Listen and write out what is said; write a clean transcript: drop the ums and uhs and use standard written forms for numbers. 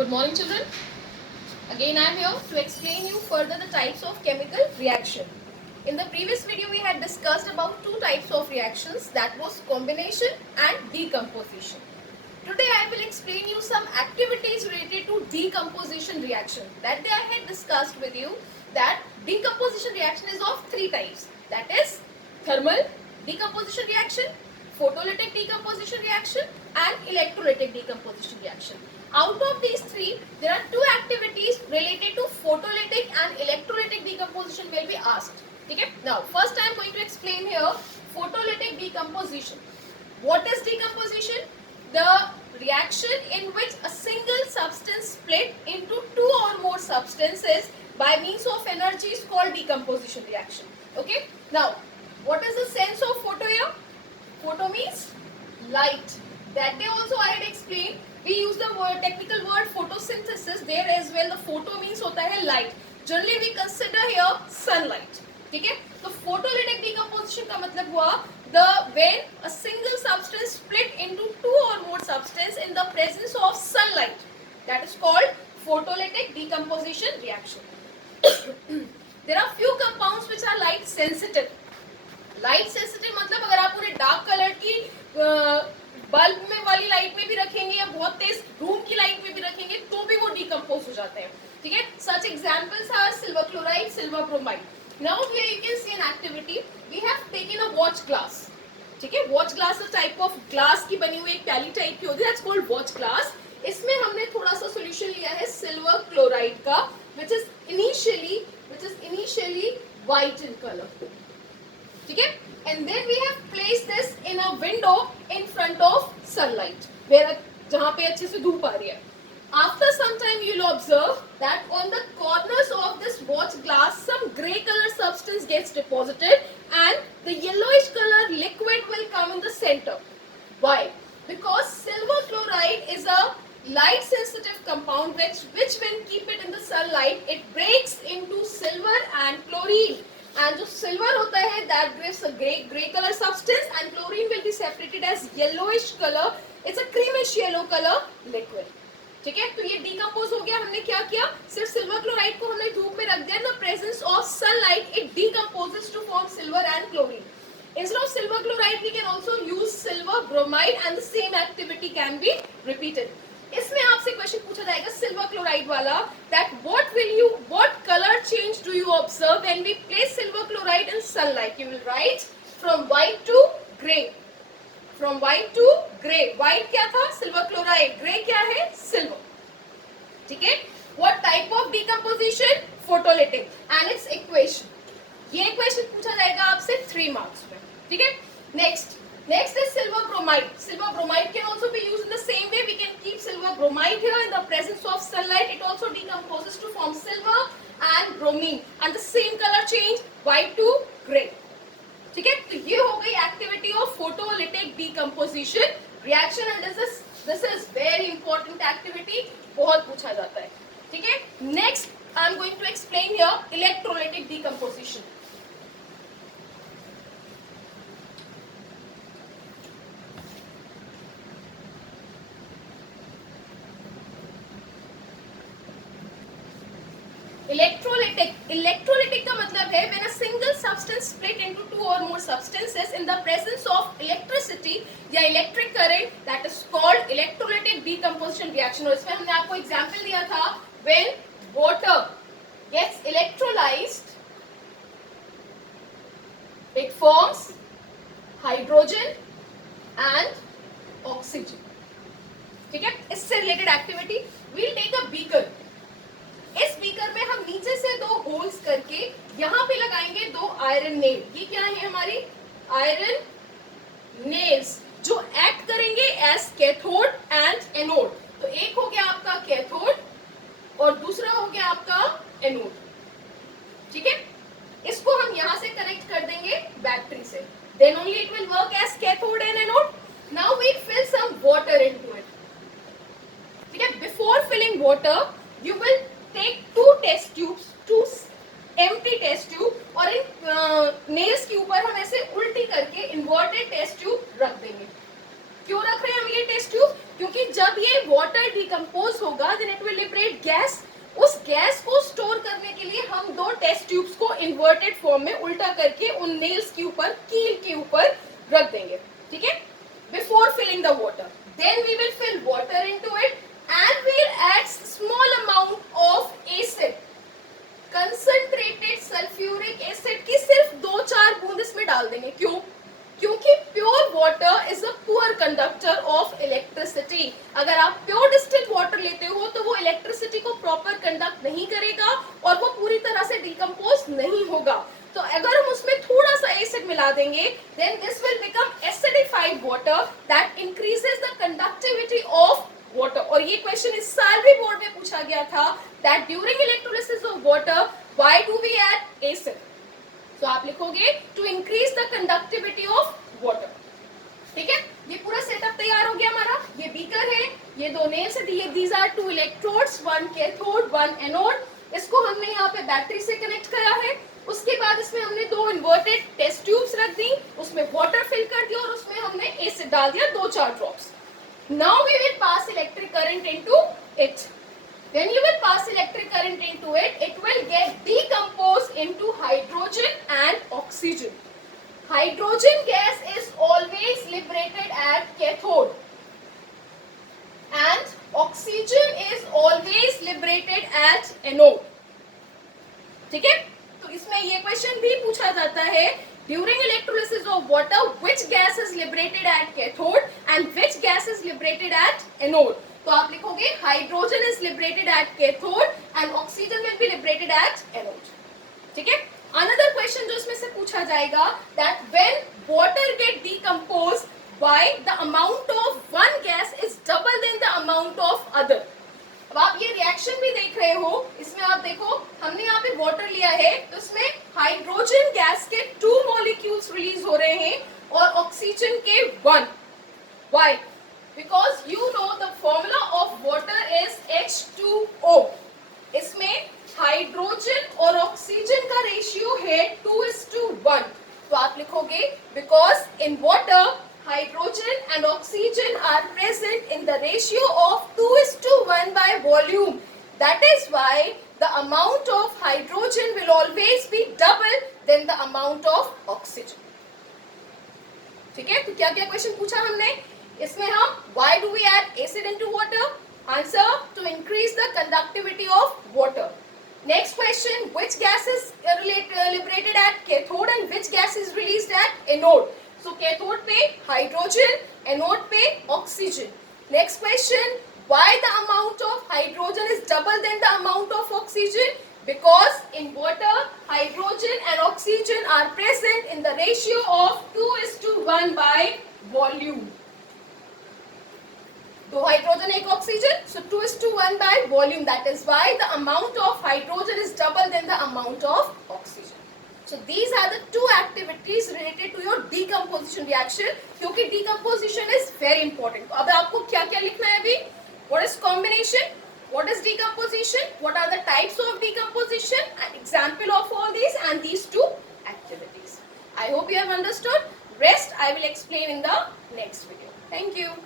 Good morning, children. Again, I am here to explain you further the types of chemical reaction. In the previous video, we had discussed about two types of reactions, that was combination and decomposition. Today, I will explain you some activities related to decomposition reaction. That day, I had discussed with you that decomposition reaction is of three types. That is thermal decomposition reaction, photolytic decomposition reaction, and electrolytic decomposition reaction. Out of these three, there are two activities related to photolytic and electrolytic decomposition will be asked. Okay? Now, first I am going to explain here photolytic decomposition. What is decomposition? The reaction in which a single substance split into two or more substances by means of energy is called decomposition reaction. Okay? Now, what is the sense of photo here? Photo means light. That day also I had explained. We use the technical word photosynthesis. There as well, the photo means होता है light. Generally we consider here sunlight. ठीक है? तो photolytic decomposition का मतलब हुआ when a single substance split into two or more substance in the presence of sunlight. That is called photolytic decomposition reaction. There are few compounds which are light sensitive. Light sensitive मतलब अगर आप पूरे dark colour की bulb में वाली light में भी रखेंगे या बहुत तेज रूम की लाइट में भी रखेंगे तो भी वो डिकम्पोज हो जाते हैं. ठीक है. Such examples are silver chloride, silver bromide. Now here you can see an activity. We have taken a watch glass. ठीक है. Watch glass is type of glass की बनी हुई एक प्याली टाइप की होती है, दैट्स कॉल्ड वॉच ग्लास. इसमें हमने थोड़ा सा सॉल्यूशन लिया है सिल्वर क्लोराइड का, which is initially white in colour. ठीक है. And then we have placed this in a window in front of sunlight, where जहाँ पे अच्छे से धूप आ रही है. After some time you will observe that on the corners of this watch glass some grey color substance gets deposited and the yellowish color liquid will come in the center. Why? Because silver chloride is a light sensitive compound which when keep it in the sunlight it breaks into silver and chlorine. And जो silver होता है that gives a grey color substance and chlorine will be separated as yellowish color. It's a creamish yellow color liquid. ठीक है. तो ये decompose हो गया. हमने क्या किया? सिर्फ silver chloride को हमने धूप में रख दिया. In the presence of sunlight it decomposes to form silver and chlorine. Instead of silver chloride we can also use silver bromide and the same activity can be repeated. इसमें आपसे question पूछा जाएगा सिल्वर क्लोराइड वाला, that what color change do you observe when we place silver chloride in sunlight? You will write from white to gray. From white to gray. White क्या था? Silver chloride. Gray क्या है? Silver. ठीक है. What type of decomposition? Photolytic. And its equation. ये question पूछा जाएगा आपसे 3 marks में. ठीक है. Next is silver bromide. Silver bromide can also be used in the same way. We can keep silver bromide here in the presence of sunlight. It also decomposes to form silver and bromine. And the same color change, white to gray. ठीक है. तो ये हो गई activity of photolytic decomposition reaction and this is very important activity. बहुत पूछा जाता है. ठीक है. Next, I am going to explain here electrolytic decomposition. Electrolytic का मतलब है when a single substance split into two or more substances in the presence of electricity या electric current, that is called electrolytic decomposition reaction. और इसमें हमने आपको example दिया था when water gets electrolyzed it forms hydrogen and oxygen. ठीक है. इससे related activity. we'll take a beaker. इस बीकर में हम नीचे से 2 होल्स करके यहाँ पे लगाएंगे 2 आयरन नेल. ये क्या है हमारी आयरन नेल्स जो एक्ट करेंगे एज कैथोड एंड एनोड. तो एक हो गया आपका कैथोड और दूसरा हो गया आपका एनोड. ठीक है. इसको हम यहाँ से कनेक्ट कर देंगे बैटरी से. Then only it will work as cathode and anode. Now we fill some water into it. ठीक है. Before filling water you will take 2 test tubes, 2 empty test tube और इन nails के ऊपर हम ऐसे उल्टी करके inverted test tube रख देंगे. क्यों रख रहे हैं हम ये टेस्ट ट्यूब? क्योंकि जब ये वाटर डिकम्पोज होगा then it will liberate gas. उस गैस को स्टोर करने के लिए हम दो टेस्ट ट्यूब्स को इन्वर्टेड फॉर्म में उल्टा करके उन नेल्स के ऊपर, कील के ऊपर रख देंगे. ठीक है. Before filling the water, then we will fill water into it and we will add small amount of acid, concentrated sulphuric acid की सिर्फ 2-4 बूंद इसमें डाल देंगे. क्यों? क्योंकि pure water is a poor conductor of electricity. अगर आप प्योर डिस्टिल्ड वाटर लेते हो तो वो इलेक्ट्रिसिटी को प्रॉपर कंडक्ट नहीं करेगा और वो पूरी तरह से डिकम्पोज नहीं होगा. तो अगर हम उसमें थोड़ा सा एसिड मिला देंगे then this will become acidified water that increases the conductivity of water. और ये क्वेश्चन इस साल भी बोर्ड में पूछा गया था that during electrolysis of water why do we add acid. तो आप लिखोगे to increase the conductivity of water. ठीक है. ये पूरा सेटअप तैयार हो गया हमारा. ये बीकर है, ये दो नेल्स है, ये these are 2 electrodes, 1 cathode 1 anode. इसको हमने यहाँ पे बैटरी से कनेक्ट करा है. उसके बाद इसमें हमने 2 इन्वर्टेड टेस्ट ट्यूब्स रख दी, उसमें वाटर फिल कर दिया और उसमें हमने एसिड डाल दिया 2-4 drops. Now we will pass electric current into it. When you will pass electric current into it, it will get decomposed into hydrogen and oxygen. Hydrogen gas is always liberated at cathode and oxygen is always liberated at anode. ठीक है. तो इसमें ये question भी पूछा जाता है during electrolysis of water which gas is liberated at cathode and which gas is liberated at anode. तो आप लिखोगे hydrogen is liberated at cathode and oxygen will be liberated at anode. ठीक है. अनदर क्वेश्चन जो इसमें से पूछा जाएगा that when water get decompose why the amount of one gas is double than the amount of other. अब आप ये रिएक्शन भी देख रहे हो. इसमें आप देखो हमने यहाँ पे वाटर लिया है तो इसमें हाइड्रोजन गैस के 2 मॉलिक्यूल्स रिलीज हो रहे हैं और ऑक्सीजन के 1. Why? Because you know the formula of water is H2O. इसमें हाइड्रोजन और ऑक्सीजन का रेशियो है 2:1. तो आप लिखोगे because in water hydrogen and oxygen are present in the ratio of 2:1 by volume. That is why the amount of hydrogen will always be double than the amount of oxygen. ठीक है. तो क्या क्या question पूछा हमने इसमें हम why do we add acid into water? Answer, to increase the conductivity of water. Next question, which gas is liberated at cathode and which gas is released at anode? So cathode पे hydrogen, anode पे oxygen. Next question, why the amount of hydrogen is double than the amount of oxygen? Because in water hydrogen and oxygen are present in the ratio of 2:1 by volume. 2 hydrogen 1 oxygen, so 2:1 by volume. That is why the amount of hydrogen is double than the amount of oxygen. So these are the 2 activities related to your decomposition reaction. क्योंकि decomposition is very important. तो अब आपको क्या क्या लिखना है अभी? What is combination? What is decomposition? What are the types of decomposition? An example of all these and these 2 activities. I hope you have understood. Rest I will explain in the next video. Thank you.